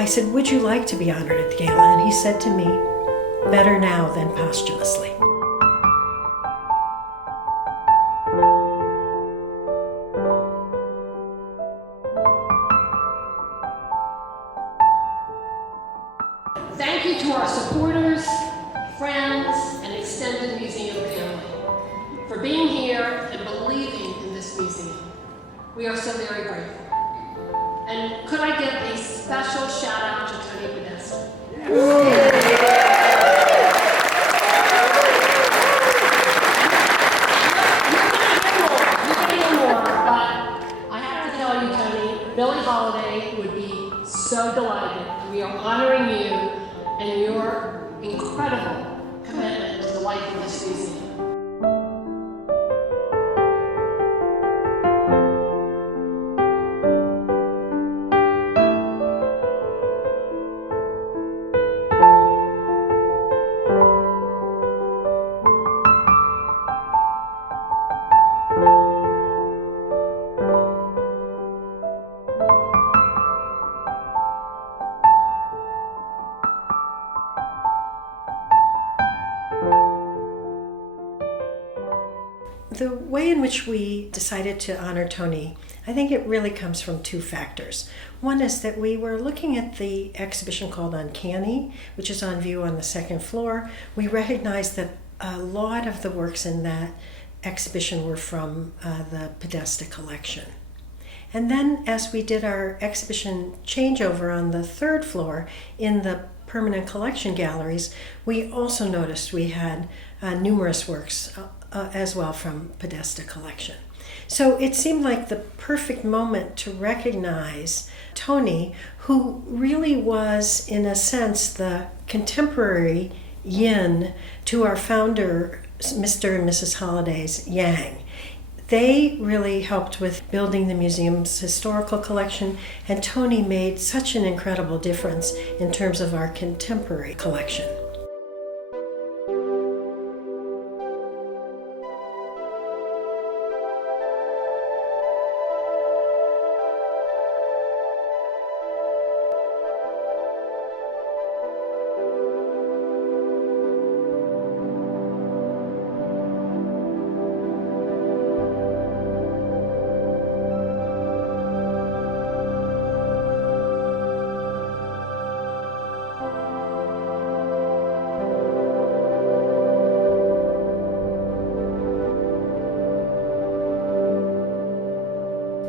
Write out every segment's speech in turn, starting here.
I said, would you like to be honored at the gala? And he said to me, better now than posthumously. Thank you to our supporters, friends, and extended museum family for being here and believing in this museum. We are so very grateful. And could I give a special shout out to Tony Podesta? You're gonna hear more, but I have to tell you, Tony, Billie Holiday would be so delighted. We are honoring you and your incredible commitment to the life of this museum. The way in which we decided to honor Tony, I think it really comes from two factors. One is that we were looking at the exhibition called Uncanny, which is on view on the second floor. We recognized that a lot of the works in that exhibition were from the Podesta collection. And then as we did our exhibition changeover on the third floor in the permanent collection galleries, we also noticed we had numerous works as well from Podesta collection. So it seemed like the perfect moment to recognize Tony, who really was, in a sense, the contemporary yin to our founder, Mr. and Mrs. Holliday's yang. They really helped with building the museum's historical collection, and Tony made such an incredible difference in terms of our contemporary collection.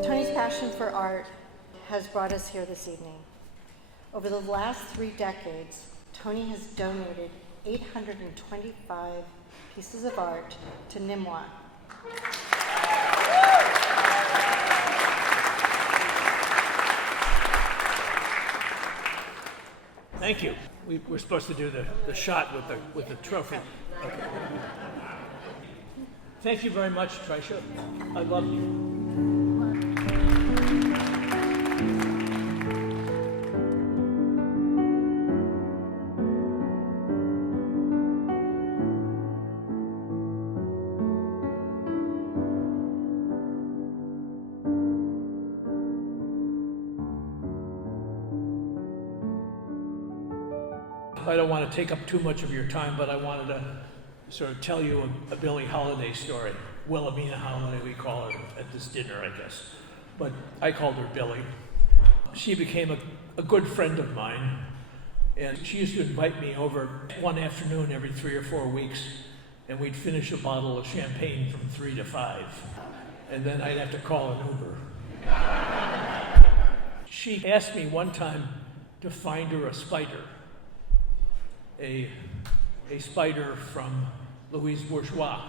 Tony's passion for art has brought us here this evening. Over the last 3 decades, Tony has donated 825 pieces of art to NMWA. Thank you. We're supposed to do the shot with the trophy. Okay. Thank you very much, Tricia. I love you. I don't want to take up too much of your time, but I wanted to sort of tell you a Billie Holiday story. Wilhelmina Holiday, we call her at this dinner, I guess. But I called her Billie. She became a good friend of mine, and she used to invite me over one afternoon every 3 or 4 weeks, and we'd finish a bottle of champagne from 3 to 5, and then I'd have to call an Uber. She asked me one time to find her a spider. A spider from Louise Bourgeois.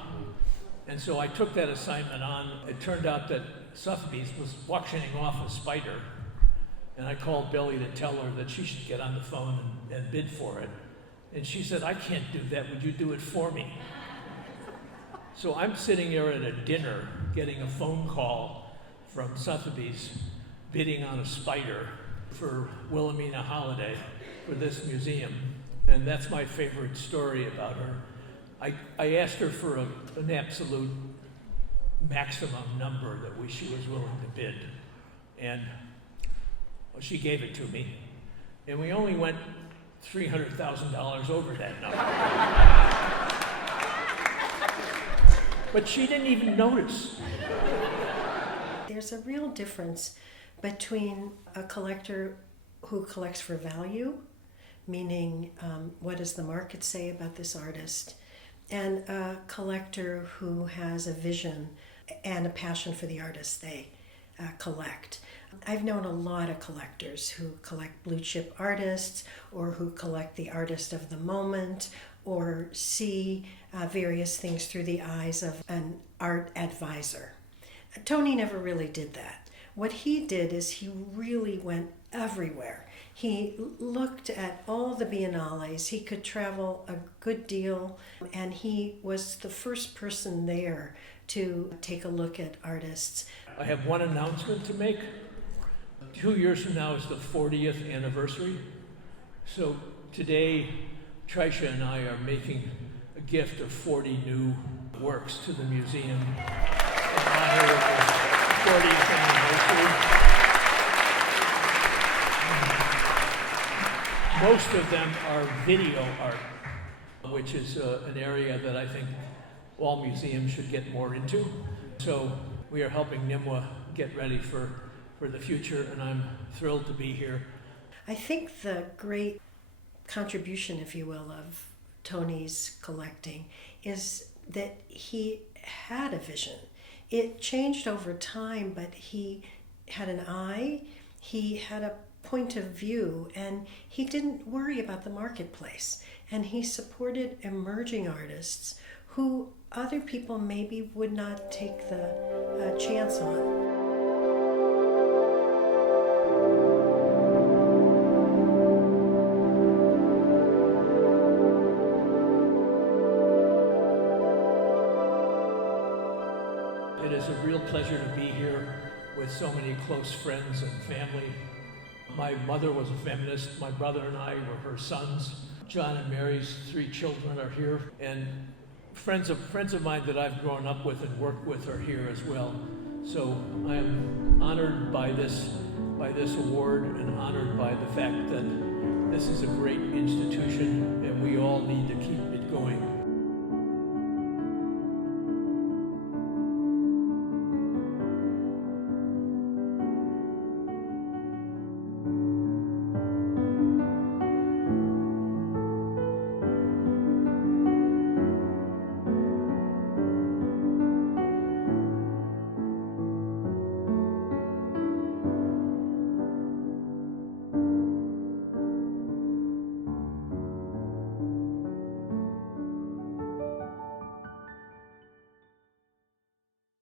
And so I took that assignment on. It turned out that Sotheby's was auctioning off a spider, and I called Billie to tell her that she should get on the phone and bid for it. And she said, I can't do that, would you do it for me? So I'm sitting there at a dinner getting a phone call from Sotheby's bidding on a spider for Wilhelmina Holiday for this museum. And that's my favorite story about her. I asked her for an absolute maximum number that she was willing to bid. And she gave it to me. And we only went $300,000 over that number. But she didn't even notice. There's a real difference between a collector who collects for value, meaning what does the market say about this artist, and a collector who has a vision and a passion for the artists they collect. I've known a lot of collectors who collect blue chip artists or who collect the artist of the moment or see various things through the eyes of an art advisor. Tony never really did that. What he did is he really went everywhere. He looked at all the biennales. He could travel a good deal, and he was the first person there to take a look at artists. I have one announcement to make. 2 years from now is the 40th anniversary. So today, Tricia and I are making a gift of 40 new works to the museum in honor of the 40th anniversary. Most of them are video art, which is an area that I think all museums should get more into. So we are helping NMWA get ready for the future, and I'm thrilled to be here. I think the great contribution, if you will, of Tony's collecting is that he had a vision. It changed over time, but he had an eye, he had a point of view, and he didn't worry about the marketplace. And he supported emerging artists who other people maybe would not take the chance on. It is a real pleasure to be here with so many close friends and family. My mother was a feminist. My brother and I were her sons. John and Mary's 3 children are here, and friends of mine that I've grown up with and worked with are here as well. So I am honored by this award and honored by the fact that this is a great institution and we all need to keep it going.